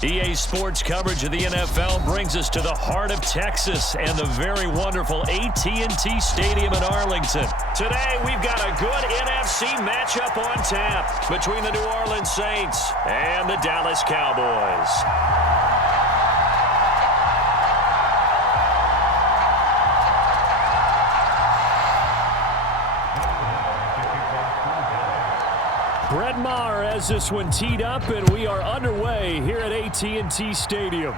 EA Sports coverage of the NFL brings us to the heart of Texas and the very wonderful AT&T Stadium in Arlington. Today, we've got a good NFC matchup on tap between the New Orleans Saints and the Dallas Cowboys. Brett Maher has this one teed up, and we are underway here at AT&T Stadium.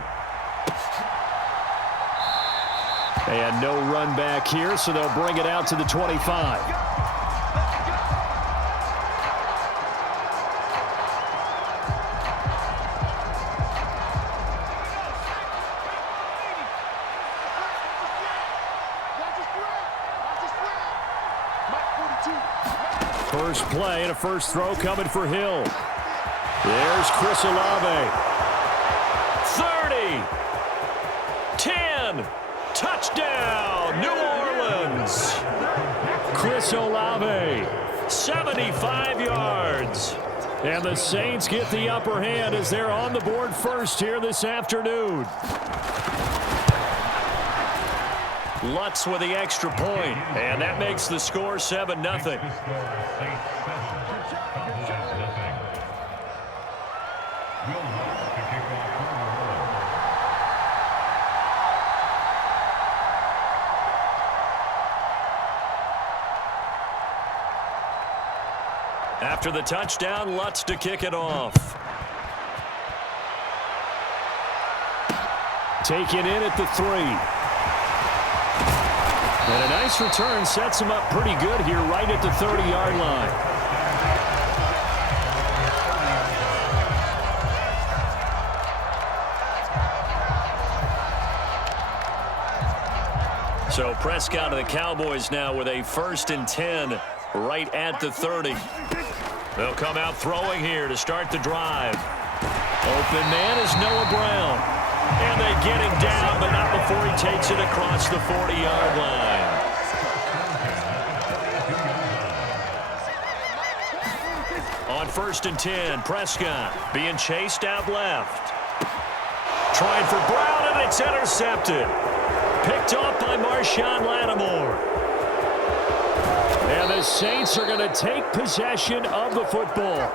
And no run back here, so they'll bring it out to the 25. First play and a first throw coming for Hill. There's Chris Olave. 30. 10. Touchdown, New Orleans. Chris Olave, 75 yards. And the Saints get the upper hand as they're on the board first here this afternoon. Lutz with the extra point, and that makes the score 7-0. After the touchdown, Lutz to kick it off. Taken in at the 3. And a nice return sets him up pretty good here right at the 30-yard line. So Prescott of the Cowboys now with a 1st and 10 right at the 30. They'll come out throwing here to start the drive. Open man is Noah Brown. And they get him down, but not before he takes it across the 40-yard line. On 1st and 10, Prescott being chased out left. Trying for Brown, and it's intercepted. Picked off by Marshawn Lattimore. And the Saints are going to take possession of the football.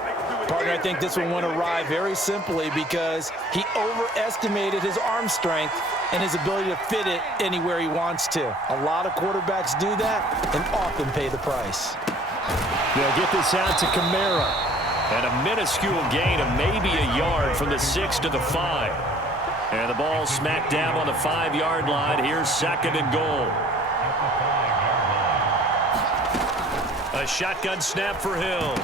Partner, I think this one won't arrive very simply because he overestimated his arm strength and his ability to fit it anywhere he wants to. A lot of quarterbacks do that and often pay the price. They'll get this out to Kamara. And a minuscule gain of maybe a yard from the 6 to the 5. And the ball smacked down on the 5-yard line. Here's 2nd and goal. A shotgun snap for Hill.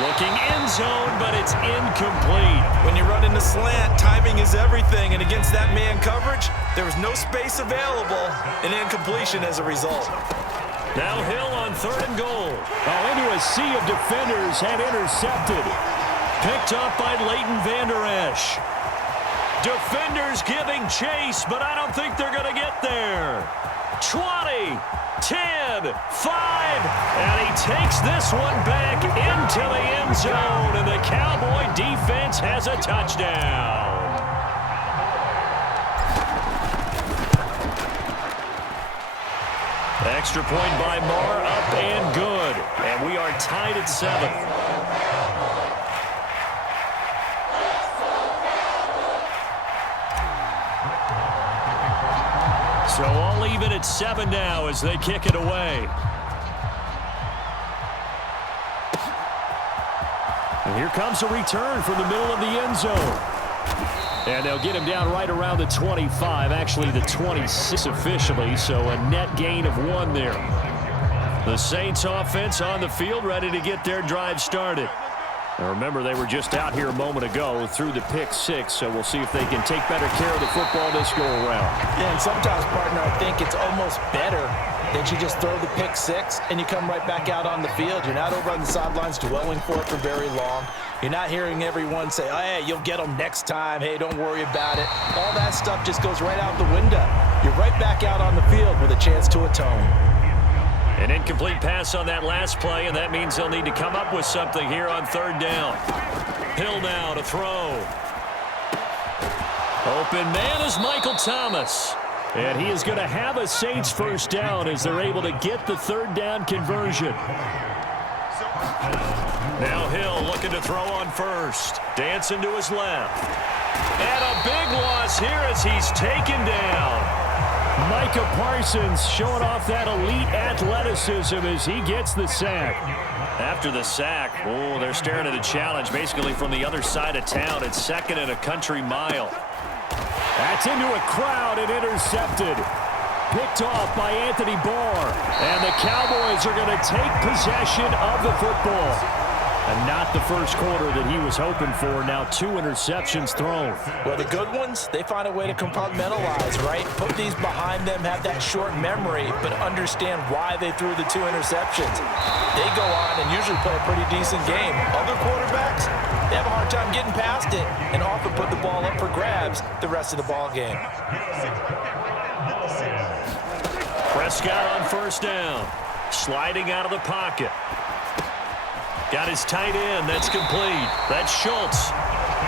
Looking end zone, but it's incomplete. When you run in the slant, timing is everything. And against that man coverage, there was no space available. An incompletion as a result. Now Hill on 3rd and goal. Oh, into a sea of defenders and intercepted. Picked up by Leighton Vander Esch. Defenders giving chase, but I don't think they're going to get there. 20. 10, 5, and he takes this one back into the end zone, and the Cowboy defense has a touchdown. Extra point by Maher, up and good, and we are tied at 7. So all even at 7 now as they kick it away. And here comes a return from the middle of the end zone. And they'll get him down right around the 25, actually the 26 officially, so a net gain of 1 there. The Saints offense on the field ready to get their drive started. Now remember, they were just out here a moment ago through the pick 6, so we'll see if they can take better care of the football this go-around. Yeah, and sometimes, partner, I think it's almost better that you just throw the pick 6 and you come right back out on the field. You're not over on the sidelines dwelling for it for very long. You're not hearing everyone say, oh, hey, you'll get them next time. Hey, don't worry about it. All that stuff just goes right out the window. You're right back out on the field with a chance to atone. An incomplete pass on that last play, and that means they'll need to come up with something here on 3rd down. Hill now to throw. Open man is Michael Thomas. And he is going to have a Saints first down as they're able to get the third down conversion. Now Hill looking to throw on first. Dancing to his left. And a big loss here as he's taken down. Micah Parsons showing off that elite athleticism as he gets the sack. After the sack, oh, they're staring at a challenge basically from the other side of town. It's second and a country mile. That's into a crowd and intercepted. Picked off by Anthony Barr. And the Cowboys are going to take possession of the football. And not the first quarter that he was hoping for. Now 2 interceptions thrown. Well, the good ones, they find a way to compartmentalize, right? Put these behind them, have that short memory, but understand why they threw the 2 interceptions. They go on and usually play a pretty decent game. Other quarterbacks, they have a hard time getting past it and often put the ball up for grabs the rest of the ball game. Prescott on first down. Sliding out of the pocket. Got his tight end. That's complete. That's Schultz.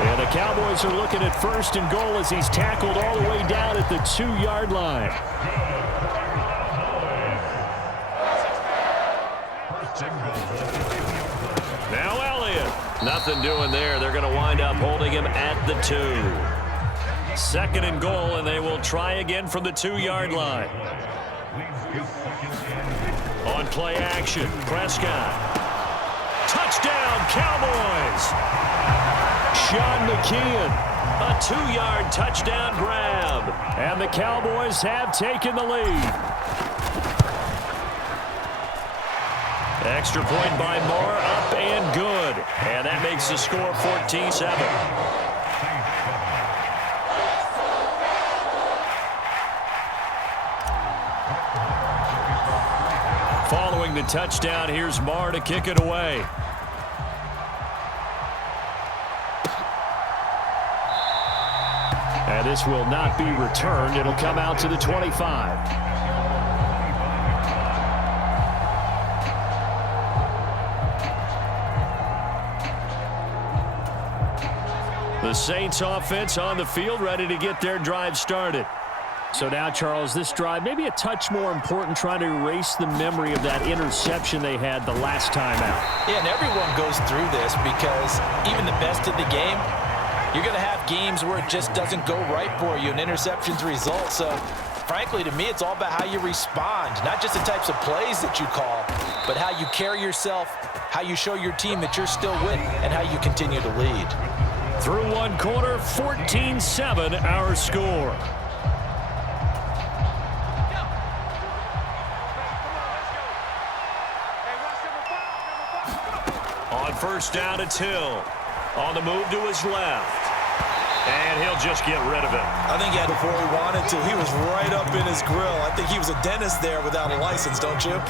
And the Cowboys are looking at first and goal as he's tackled all the way down at the 2-yard line. Now Elliott. Nothing doing there. They're going to wind up holding him at the 2. Second and goal, and they will try again from the 2-yard line. On play action, Prescott. Touchdown, Cowboys! Sean McKeon, a 2-yard touchdown grab. And the Cowboys have taken the lead. Extra point by Moore, up and good. And that makes the score 14-7. Following the touchdown, here's Marr to kick it away. And this will not be returned. It'll come out to the 25. The Saints offense on the field, ready to get their drive started. So now, Charles, this drive maybe a touch more important, trying to erase the memory of that interception they had the last time out. Yeah, and everyone goes through this because even the best of the game, you're going to have games where it just doesn't go right for you and interceptions result. So, frankly, to me, it's all about how you respond, not just the types of plays that you call, but how you carry yourself, how you show your team that you're still with, and how you continue to lead. Through one quarter, 14-7 our score. On first down, it's Hill. On the move to his left. And he'll just get rid of it. I think he had before he wanted to. He was right up in his grill. I think he was a dentist there without a license, don't you?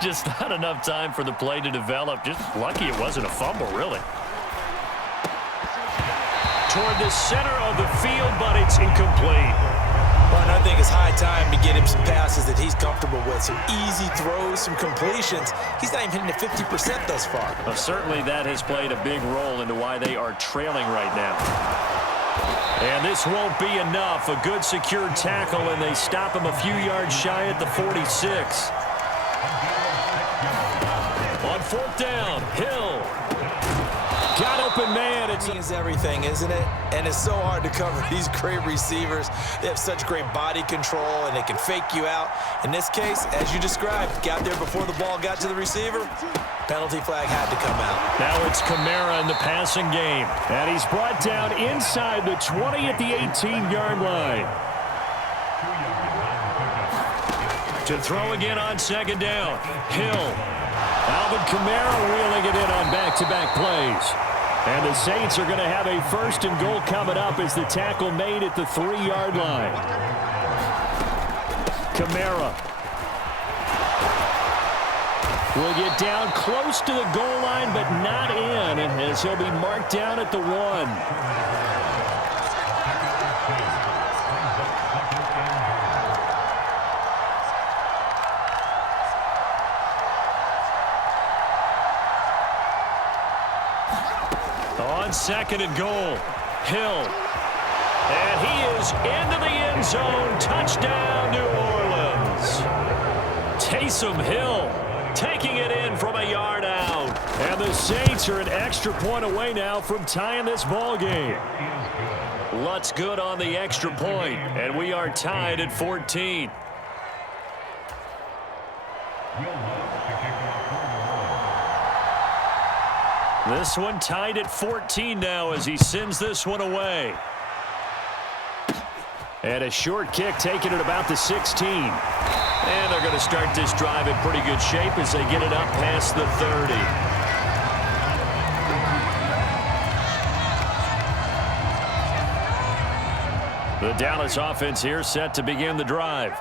Just not enough time for the play to develop. Just lucky it wasn't a fumble, really. Toward the center of the field, but it's incomplete. Well, and I think it's high time to get him some passes that he's comfortable with. Some easy throws, some completions. He's not even hitting the 50% thus far. Well, certainly that has played a big role into why they are trailing right now. And this won't be enough. A good secure tackle, and they stop him a few yards shy at the 46. On fourth down, Hill. Got open man. It means everything, isn't it? And it's so hard to cover these great receivers. They have such great body control, and they can fake you out. In this case, as you described, got there before the ball got to the receiver. Penalty flag had to come out. Now it's Kamara in the passing game. And he's brought down inside the 20 at the 18-yard line. To throw again on second down. Hill. Alvin Kamara reeling it in on back-to-back plays. And the Saints are going to have a first and goal coming up as the tackle made at the 3-yard line. Kamara will get down close to the goal line, but not in, as he'll be marked down at the 1. On second and goal, Hill And he is into the end zone. Touchdown, New Orleans. Taysom Hill taking it in from a yard out. And the Saints are an extra point away now from tying this ball game. Lutz good on the extra point, and we are tied at 14. This one tied at 14 now as he sends this one away. And a short kick taken at about the 16. And they're going to start this drive in pretty good shape as they get it up past the 30. The Dallas offense here set to begin the drive.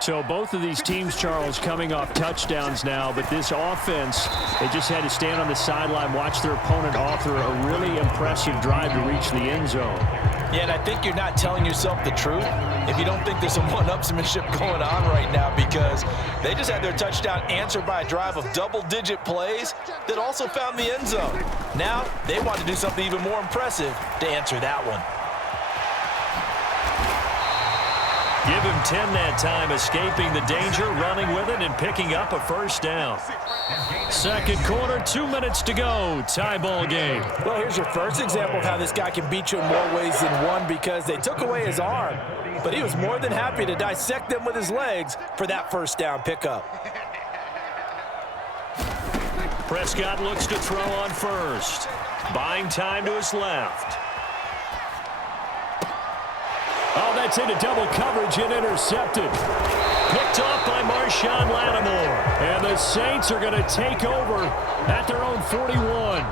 So both of these teams, Charles, coming off touchdowns now, but this offense, they just had to stand on the sideline, watch their opponent author a really impressive drive to reach the end zone. Yeah, and I think you're not telling yourself the truth if you don't think there's some one-upsmanship going on right now, because they just had their touchdown answered by a drive of double-digit plays that also found the end zone. Now they want to do something even more impressive to answer that one. Give him 10 that time, escaping the danger, running with it, and picking up a first down. Second quarter, 2 minutes to go. Tie ball game. Well, here's your first example of how this guy can beat you in more ways than one, because they took away his arm, but he was more than happy to dissect them with his legs for that first down pickup. Prescott looks to throw on first. Buying time to his left. Oh, that's into double coverage and intercepted. Picked off by Marshawn Lattimore. And the Saints are going to take over at their own 41.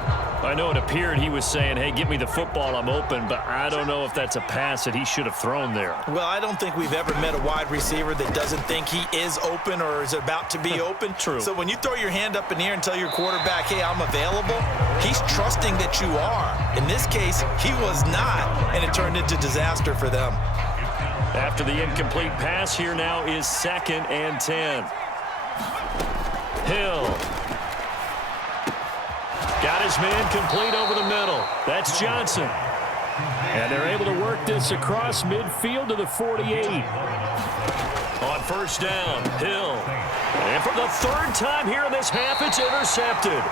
I know it appeared he was saying, hey, give me the football, I'm open, but I don't know if that's a pass that he should have thrown there. Well, I don't think we've ever met a wide receiver that doesn't think he is open or is about to be open. True. So when you throw your hand up in the air and tell your quarterback, hey, I'm available, he's trusting that you are. In this case, he was not, and it turned into disaster for them. After the incomplete pass, here now is 2nd and 10. Hill. Got his man complete over the middle. That's Johnson. And they're able to work this across midfield to the 48. On first down, Hill. And for the third time here in this half, it's intercepted.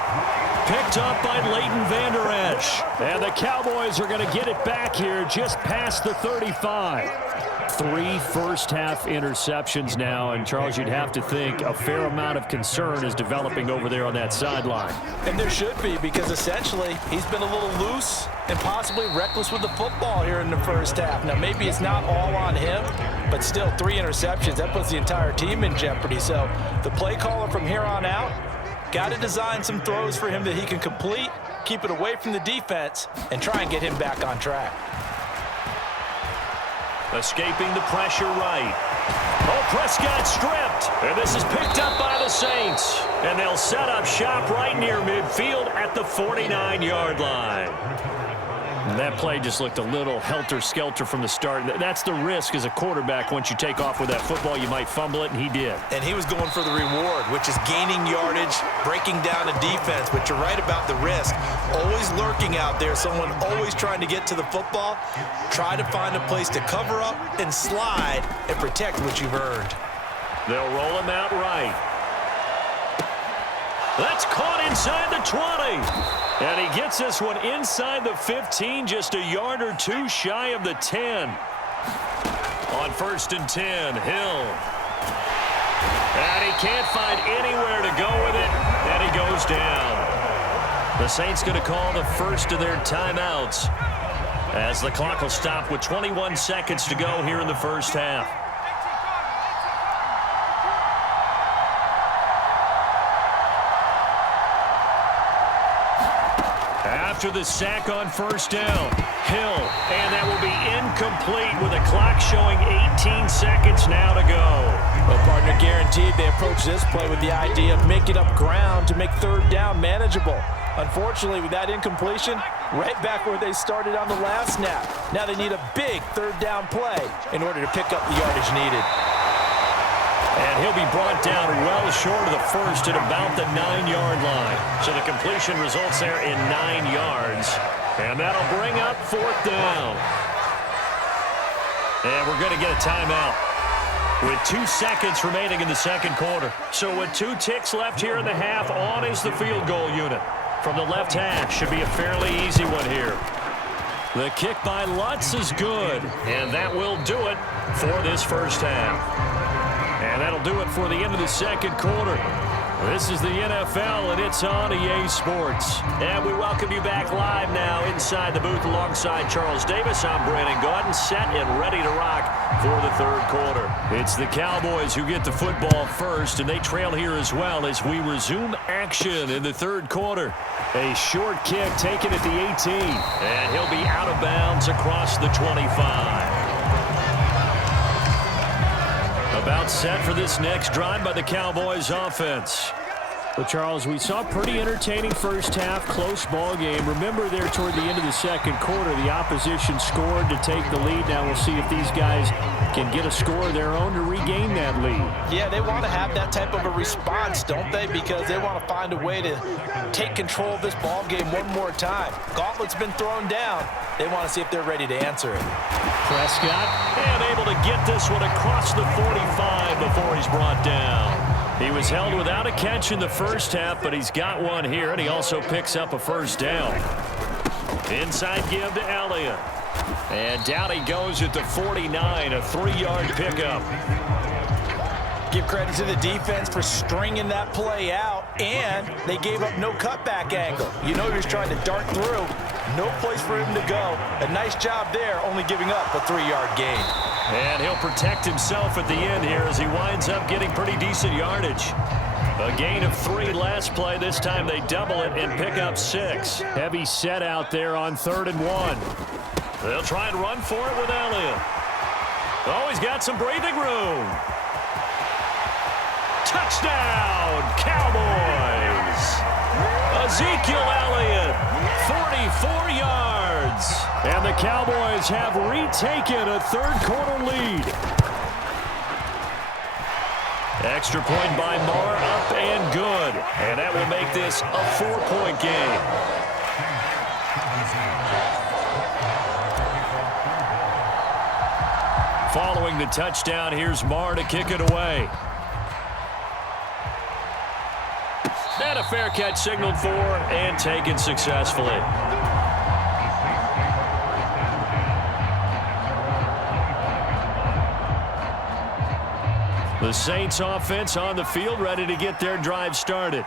Picked up by Leighton Vander Esch. And the Cowboys are going to get it back here just past the 35. 3 first-half interceptions now, and Charles, you'd have to think a fair amount of concern is developing over there on that sideline. And there should be, because essentially he's been a little loose and possibly reckless with the football here in the first half. Now, maybe it's not all on him, but still 3 interceptions. That puts the entire team in jeopardy. So the play caller from here on out got to design some throws for him that he can complete, keep it away from the defense, and try and get him back on track. Escaping the pressure right. Oh, Prescott stripped. And this is picked up by the Saints. And they'll set up shop right near midfield at the 49-yard line. And that play just looked a little helter-skelter from the start. That's the risk as a quarterback. Once you take off with that football, you might fumble it, and he did. And he was going for the reward, which is gaining yardage, breaking down a defense. But you're right about the risk. Always lurking out there, someone always trying to get to the football. Try to find a place to cover up and slide and protect what you've earned. They'll roll him out right. That's caught inside the 20. And he gets this one inside the 15, just a yard or two shy of the 10. On 1st and 10, Hill. And he can't find anywhere to go with it, and he goes down. The Saints going to call the first of their timeouts as the clock will stop with 21 seconds to go here in the first half. After the sack on first down, Hill, and that will be incomplete with the clock showing 18 seconds now to go. Well, partner, guaranteed they approach this play with the idea of making up ground to make third down manageable. Unfortunately, with that incompletion, right back where they started on the last snap. Now they need a big third down play in order to pick up the yardage needed. And he'll be brought down well short of the first at about the 9-yard line. So the completion results there in 9 yards. And that'll bring up 4th down. And we're going to get a timeout with 2 seconds remaining in the second quarter. So with 2 ticks left here in the half, on is the field goal unit. From the left hash, should be a fairly easy one here. The kick by Lutz is good, and that will do it for this first half. And that'll do it for the end of the second quarter. This is the NFL, and it's on EA Sports. And we welcome you back live now inside the booth alongside Charles Davis. I'm Brandon Gaudin, set and ready to rock for the third quarter. It's the Cowboys who get the football first, and they trail here as well as we resume action in the third quarter. A short kick taken at the 18, and he'll be out of bounds across the 25. About set for this next drive by the Cowboys offense. Well, Charles, we saw a pretty entertaining first half, close ball game. Remember there toward the end of the second quarter, the opposition scored to take the lead. Now we'll see if these guys can get a score of their own to regain that lead. Yeah, they want to have that type of a response, don't they? Because they want to find a way to take control of this ball game one more time. Gauntlet's been thrown down. They want to see if they're ready to answer it. Prescott, and able to get this one across the 45 before he's brought down. He was held without a catch in the first half, but he's got one here, and he also picks up a first down. Inside give to Elliott. And down he goes at the 49, a 3-yard pickup. Give credit to the defense for stringing that play out, and they gave up no cutback angle. You know he was trying to dart through. No place for him to go. A nice job there, only giving up a 3-yard gain. And he'll protect himself at the end here as he winds up getting pretty decent yardage. A gain of 3 last play. This time they double it and pick up 6. Heavy set out there on 3rd and 1. They'll try and run for it with Elliott. Oh, he's got some breathing room. Touchdown, Cowboys! Ezekiel Elliott, 44 yards. And the Cowboys have retaken a third quarter lead. Extra point by Marr, up and good. And that will make this a 4-point game. Following the touchdown, here's Marr to kick it away. And a fair catch signaled for and taken successfully. The Saints offense on the field, ready to get their drive started.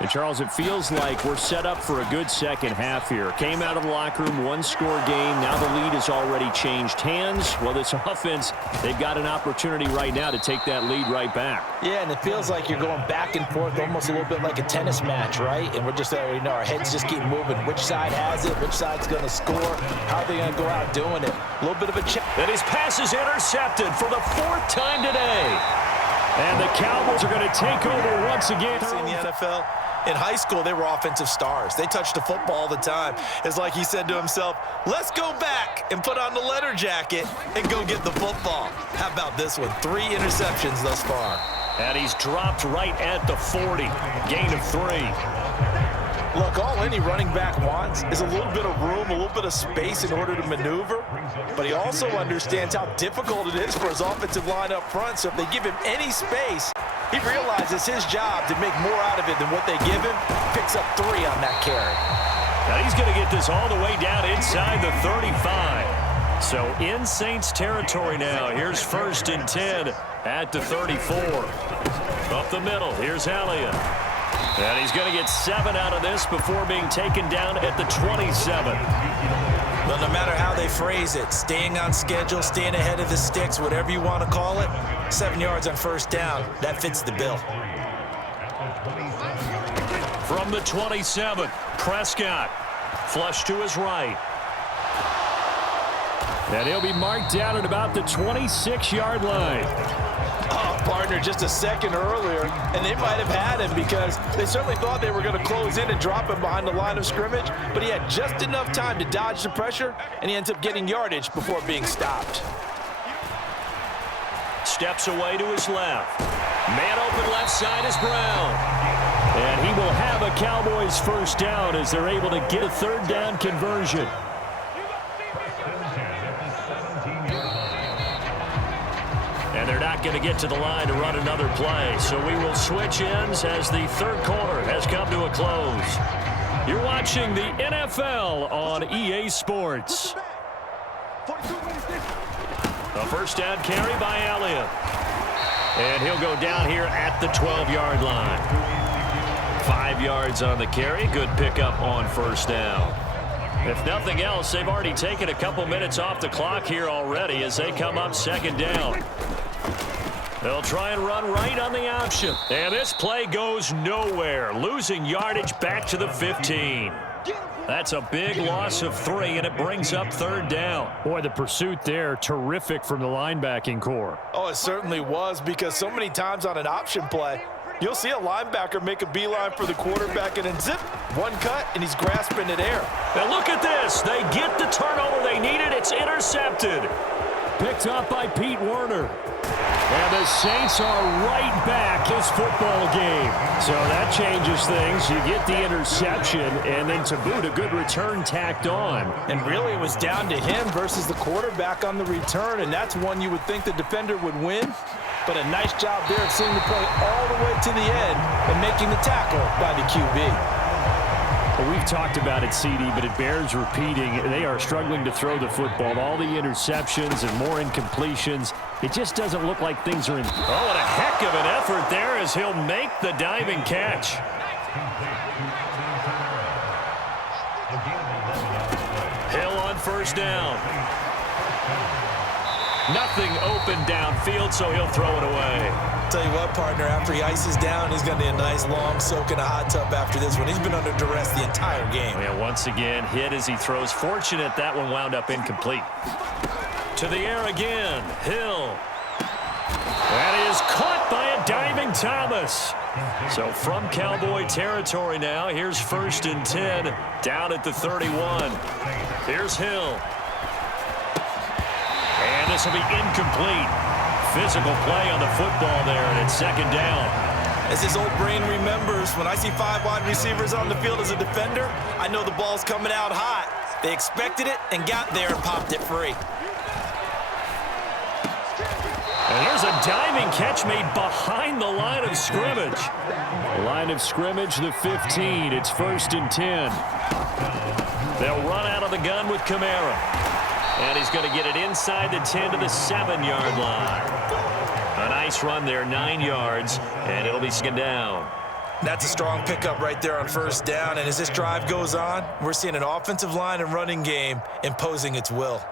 And, Charles, it feels like we're set up for a good second half here. Came out of the locker room, 1-score game. Now the lead has already changed hands. Well, this offense, they've got an opportunity right now to take that lead right back. Yeah, and it feels like you're going back and forth almost a little bit like a tennis match, right? And we're just already know our heads just keep moving. Which side has it? Which side's going to score? How are they going to go out doing it? A little bit of a check. And his pass is intercepted for the 4th time today. And the Cowboys are going to take over once again. In the NFL, in high school, they were offensive stars. They touched the football all the time. It's like he said to himself, let's go back and put on the leather jacket and go get the football. How about this one? 3 interceptions thus far. And he's dropped right at the 40. Gain of 3. Look, all any running back wants is a little bit of room, a little bit of space in order to maneuver. But he also understands how difficult it is for his offensive line up front. So if they give him any space, he realizes his job to make more out of it than what they give him. Picks up 3 on that carry. Now he's going to get this all the way down inside the 35. So in Saints territory now. Here's 1st and 10 at the 34. Up the middle, here's Elliott. And he's going to get 7 out of this before being taken down at the 27. Well, no matter how they phrase it, staying on schedule, staying ahead of the sticks, whatever you want to call it, 7 yards on 1st down, that fits the bill. From the 27, Prescott, flush to his right. And he'll be marked down at about the 26-yard line. Oh, partner, just a second earlier, and they might have had him because they certainly thought they were going to close in and drop him behind the line of scrimmage, but he had just enough time to dodge the pressure, and he ends up getting yardage before being stopped. Steps away to his left. Man open left side is Brown. And he will have a Cowboys first down as they're able to get a 3rd down conversion. And they're not going to get to the line to run another play. So we will switch ends as the third quarter has come to a close. You're watching the NFL on EA Sports. A first down carry by Elliott. And he'll go down here at the 12-yard line. 5 yards on the carry. Good pickup on first down. If nothing else, they've already taken a couple minutes off the clock here already as they come up second down. They'll try and run right on the option. And this play goes nowhere. Losing yardage back to the 15. That's a big loss of 3, and it brings up third down. Boy, the pursuit there, terrific from the linebacking core. Oh, it certainly was, because so many times on an option play, you'll see a linebacker make a beeline for the quarterback and then zip, one cut, and he's grasping it air. Now look at this. They get the turnover they needed. It's intercepted. Picked up by Pete Werner. And the Saints are right back this football game. So that changes things. You get the interception, and then to boot, a good return tacked on. And really, it was down to him versus the quarterback on the return, and that's one you would think the defender would win. But a nice job there of seeing the play all the way to the end and making the tackle by the QB. Well, we've talked about it, CD, but it bears repeating. They are struggling to throw the football. All the interceptions and more incompletions. It just doesn't look like things are in. Oh, and a heck of an effort there as he'll make the diving catch. Hill on first down. Nothing open downfield, so he'll throw it away. Tell you what, partner, after he ices down, he's going to need a nice long soak in a hot tub after this one. He's been under duress the entire game. Yeah, once again, hit as he throws. Fortunate that one wound up incomplete. To the air again, Hill. That is caught by a diving Thomas. So from Cowboy territory now, here's 1st and 10, down at the 31. Here's Hill. And this will be incomplete. Physical play on the football there, and it's second down. As his old brain remembers, when I see 5 wide receivers on the field as a defender, I know the ball's coming out hot. They expected it and got there and popped it free. And here's a diving catch made behind the line of scrimmage. Line of scrimmage, the 15. It's 1st and 10. They'll run out of the gun with Kamara. And he's going to get it inside the 10 to the 7-yard line. A nice run there, 9 yards, and it'll be second down. That's a strong pickup right there on first down, and as this drive goes on, we're seeing an offensive line and running game imposing its will.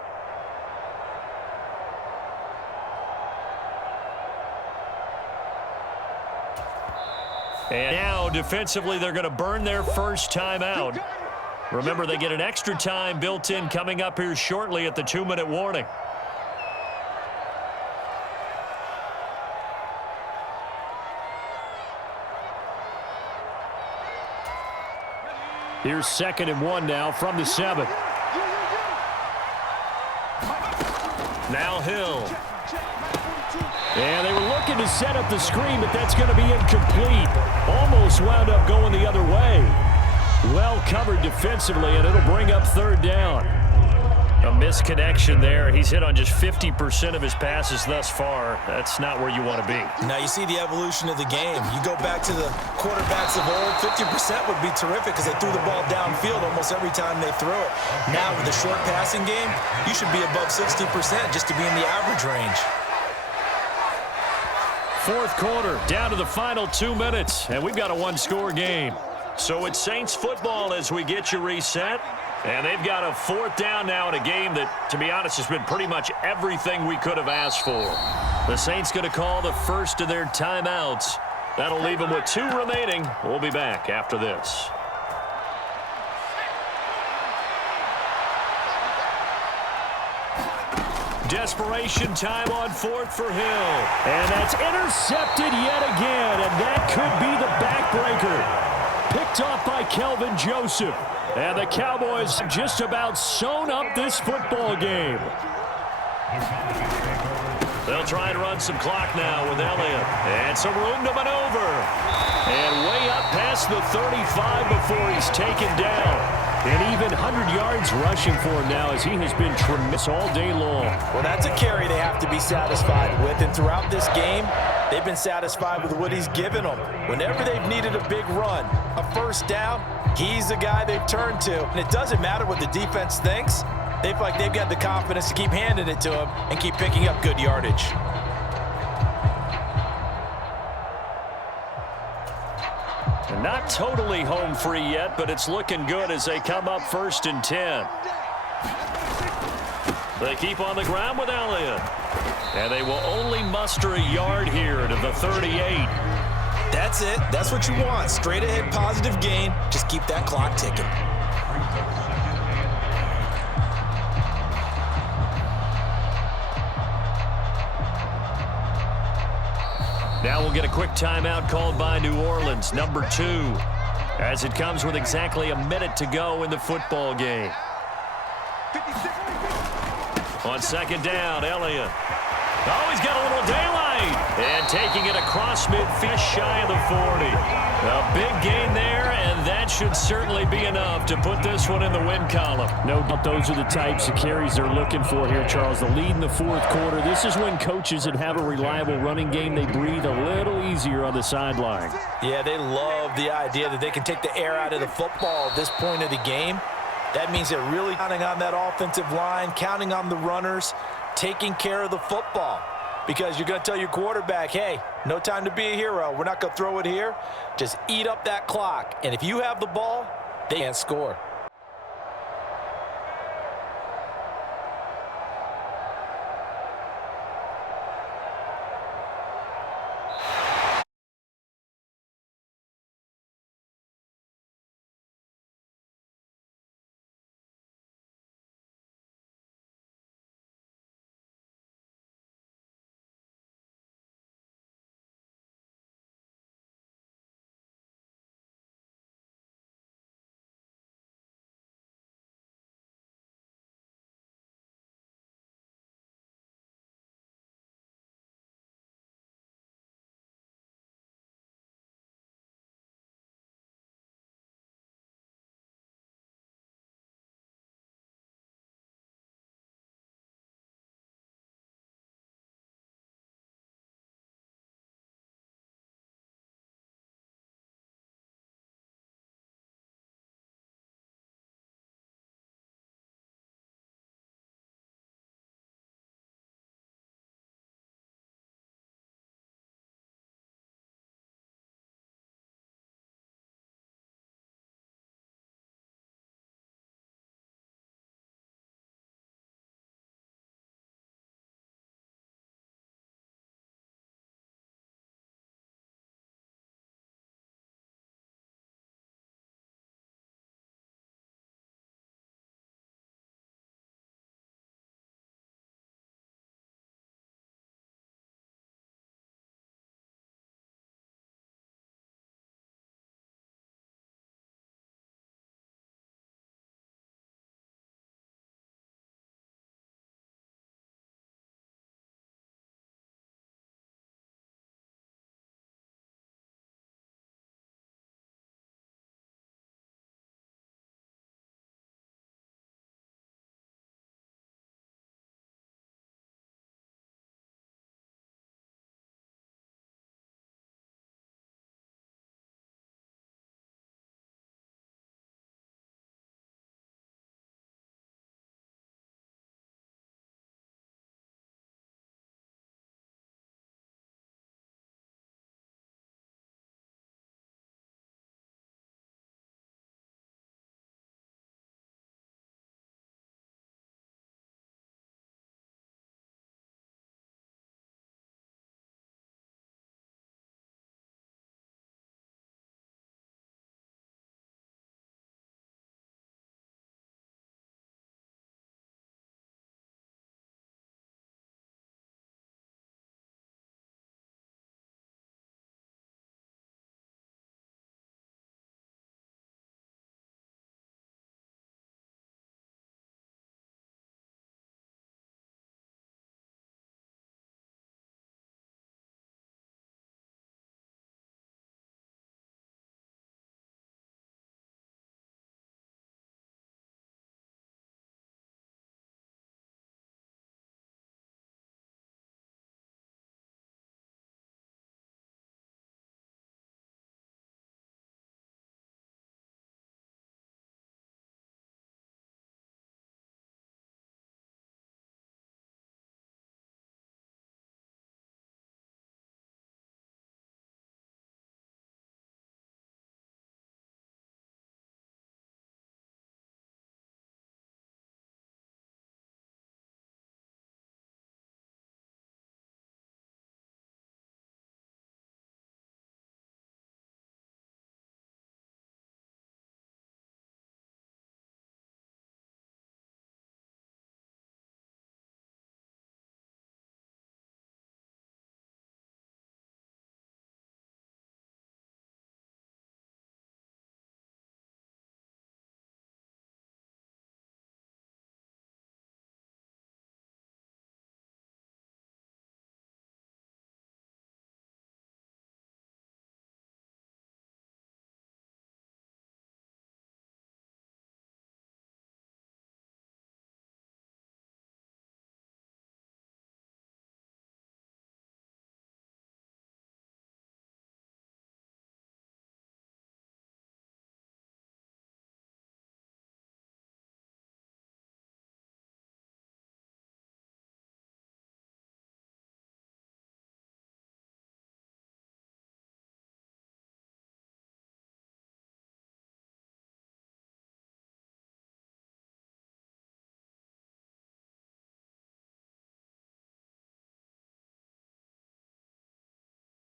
And now, defensively, they're going to burn their first timeout. Remember, they get an extra time built in coming up here shortly at the 2-minute warning. Here's 2nd and 1 now from the 7. Now Hill. And they were looking to set up the screen, but that's going to be incomplete. Almost wound up going the other way. Well covered defensively, and it'll bring up third down. A misconnection there. He's hit on just 50% of his passes thus far. That's not where you want to be. Now you see the evolution of the game. You go back to the quarterbacks of old, 50% would be terrific because they threw the ball downfield almost every time they threw it. Now with the short passing game, you should be above 60% just to be in the average range. 4th quarter, down to the final 2 minutes, and we've got a 1-score game. So it's Saints football as we get you reset. And they've got a 4th down now in a game that, to be honest, has been pretty much everything we could have asked for. The Saints going to call the first of their timeouts. That'll leave them with 2 remaining. We'll be back after this. Desperation time on 4th for Hill. And that's intercepted yet again, and that could be the backbreaker. Picked off by Kelvin Joseph. And the Cowboys just about sewn up this football game. They'll try and run some clock now with Elliott. And some room to maneuver. And way up past the 35 before he's taken down. And even 100 yards rushing for him now as he has been tremendous all day long. Well, that's a carry they have to be satisfied with. And throughout this game, they've been satisfied with what he's given them. Whenever they've needed a big run, a first down, he's the guy they've turned to. And it doesn't matter what the defense thinks. They feel like they've got the confidence to keep handing it to him and keep picking up good yardage. Not totally home free yet, but it's looking good as they come up 1st and 10. They keep on the ground with Elliott. And they will only muster a yard here to the 38. That's it. That's what you want. Straight ahead positive gain. Just keep that clock ticking. Now we'll get a quick timeout called by New Orleans, number 2, as it comes with exactly a minute to go in the football game. On 2nd down, Elliott. Oh, he's got a little daylight. And taking it across midfield, shy of the 40. A big gain there, and that should certainly be enough to put this one in the win column. No doubt those are the types of carries they're looking for here, Charles. The lead in the 4th quarter. This is when coaches that have a reliable running game, they breathe a little easier on the sideline. Yeah, they love the idea that they can take the air out of the football at this point of the game. That means they're really counting on that offensive line, counting on the runners, taking care of the football. Because you're going to tell your quarterback, hey, no time to be a hero. We're not going to throw it here. Just eat up that clock. And if you have the ball, they can't score.